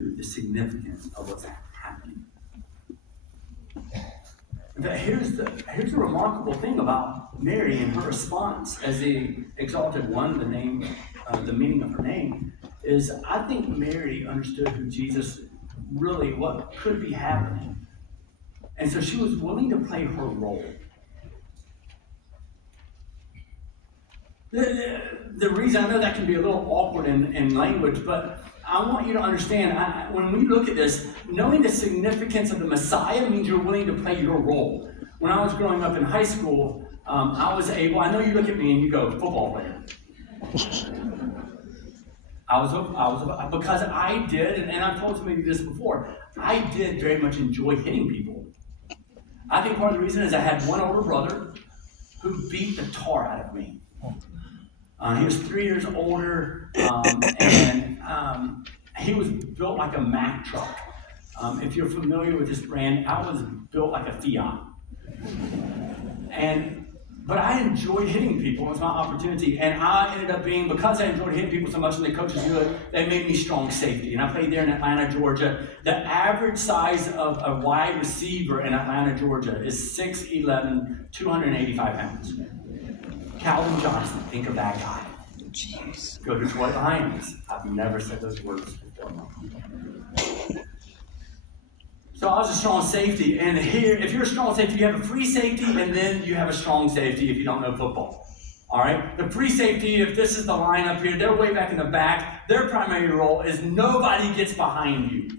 the significance of what's happening. In fact, here's the remarkable thing about Mary and her response as the exalted one, the meaning of her name, is I think Mary understood who Jesus really, what could be happening. And so she was willing to play her role. The reason, I know that can be a little awkward in language, but I want you to understand, when we look at this, knowing the significance of the Messiah means you're willing to play your role. When I was growing up in high school, I was able, I know you look at me and you go, football player. Because I did, and I've told somebody this before, I did very much enjoy hitting people. I think part of the reason is I had one older brother who beat the tar out of me. He was 3 years older, and he was built like a Mack truck. If you're familiar with this brand, I was built like a Fiat. But I enjoyed hitting people. It was my opportunity. And I ended up being, because I enjoyed hitting people so much and the coaches knew it, they made me strong safety. And I played there in Atlanta, Georgia. The average size of a wide receiver in Atlanta, Georgia is 6'11", 285 pounds. Calvin Johnson, think of that guy. Jeez. Go to Detroit Lions. I've never said those words before. So I was a strong safety, and here, if you're a strong safety, you have a free safety, and then you have a strong safety if you don't know football. All right? The free safety, if this is the line up here, they're way back in the back. Their primary role is nobody gets behind you.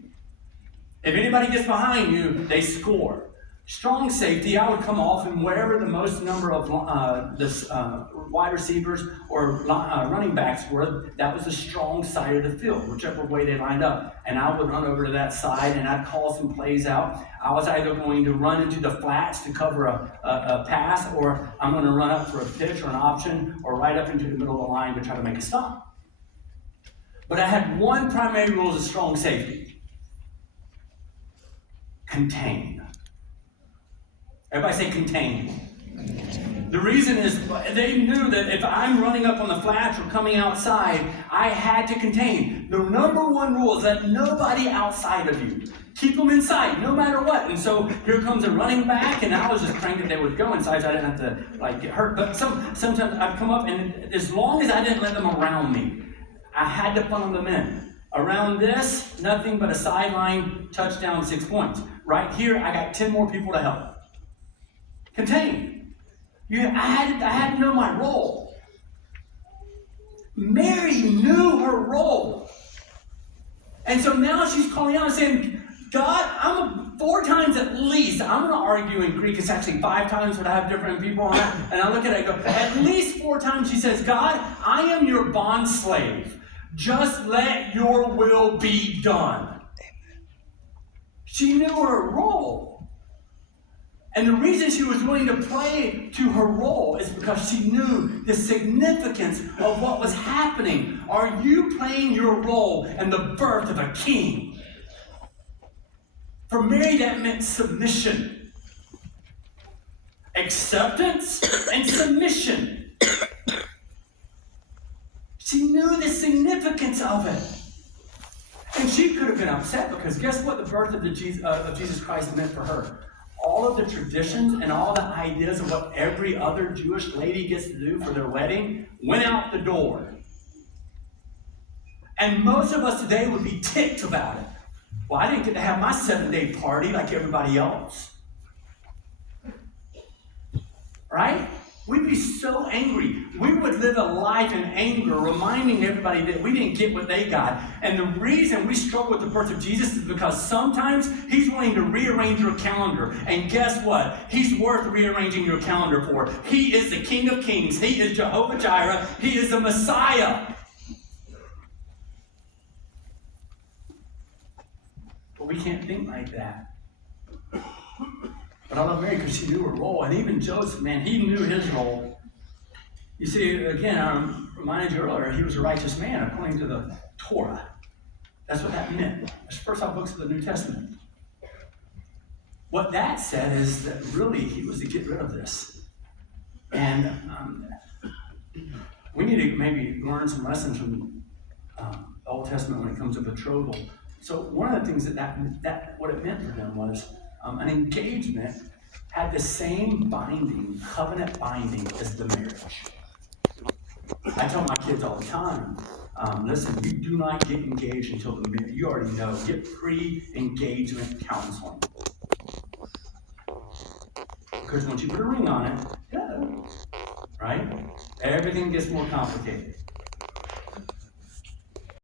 If anybody gets behind you, they score. Strong safety, I would come off, and wherever the most number of wide receivers or running backs were, that was the strong side of the field, whichever way they lined up. And I would run over to that side, and I'd call some plays out. I was either going to run into the flats to cover a pass, or I'm going to run up for a pitch or an option, or right up into the middle of the line to try to make a stop. But I had one primary rule as a strong safety: contain. Everybody say contain. The reason is they knew that if I'm running up on the flats or coming outside, I had to contain. The number one rule is that nobody outside of you. Keep them inside, no matter what. And so here comes a running back, and I was just praying that they would go inside so I didn't have to get hurt. But sometimes I'd come up, and as long as I didn't let them around me, I had to funnel them in. Around this, nothing but a sideline, touchdown, 6 points. Right here, I got 10 more people to help. Contain. I had to know my role. Mary knew her role. And so now she's calling out and saying, God, 4 times at least. I'm going to argue in Greek, it's actually 5 times, but I have different people on that. And I look at it and go, at least 4 times she says, God, I am your bond slave. Just let your will be done. She knew her role. And the reason she was willing to play to her role is because she knew the significance of what was happening. Are you playing your role in the birth of a king? For Mary, that meant submission, acceptance, and submission. She knew the significance of it. And she could have been upset, because guess what the birth of Jesus Christ meant for her? All of the traditions and all the ideas of what every other Jewish lady gets to do for their wedding went out the door. And most of us today would be ticked about it. Well, I didn't get to have my 7-day party like everybody else. Right? We'd be so angry. We would live a life in anger, reminding everybody that we didn't get what they got. And the reason we struggle with the birth of Jesus is because sometimes he's willing to rearrange your calendar. And guess what? He's worth rearranging your calendar for. He is the King of Kings. He is Jehovah Jireh. He is the Messiah. But we can't think like that. But I love Mary because she knew her role. And even Joseph, man, he knew his role. You see, again, I reminded you earlier, he was a righteous man according to the Torah. That's what that meant. That's the first 5 books of the New Testament. What that said is that really he was to get rid of this. And we need to maybe learn some lessons from the Old Testament when it comes to betrothal. So one of the things that what it meant for them was an engagement had the same binding, covenant binding as the marriage. I tell my kids all the time, listen, you do not get engaged until the marriage. You already know. Get pre-engagement counseling. Because once you put a ring on it, right? Everything gets more complicated.